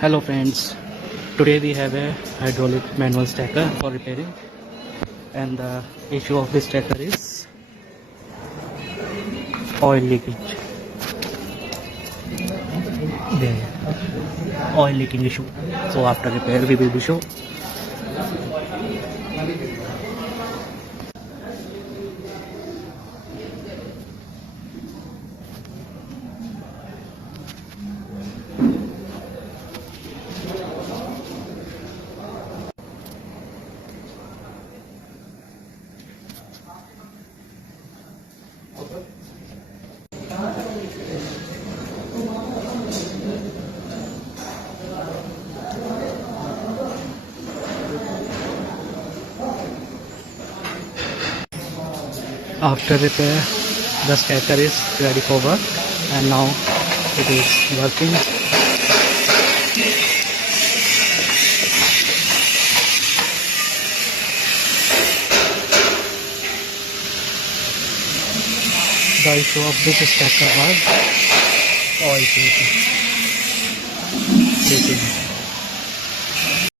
Hello friends, today we have a hydraulic manual stacker for repairing, and the issue of this stacker is oil leakage. There, oil leaking issue. So after repair we will be show. After repair, the stacker is ready for work, and now it is working. The issue of this stacker was oil leaking.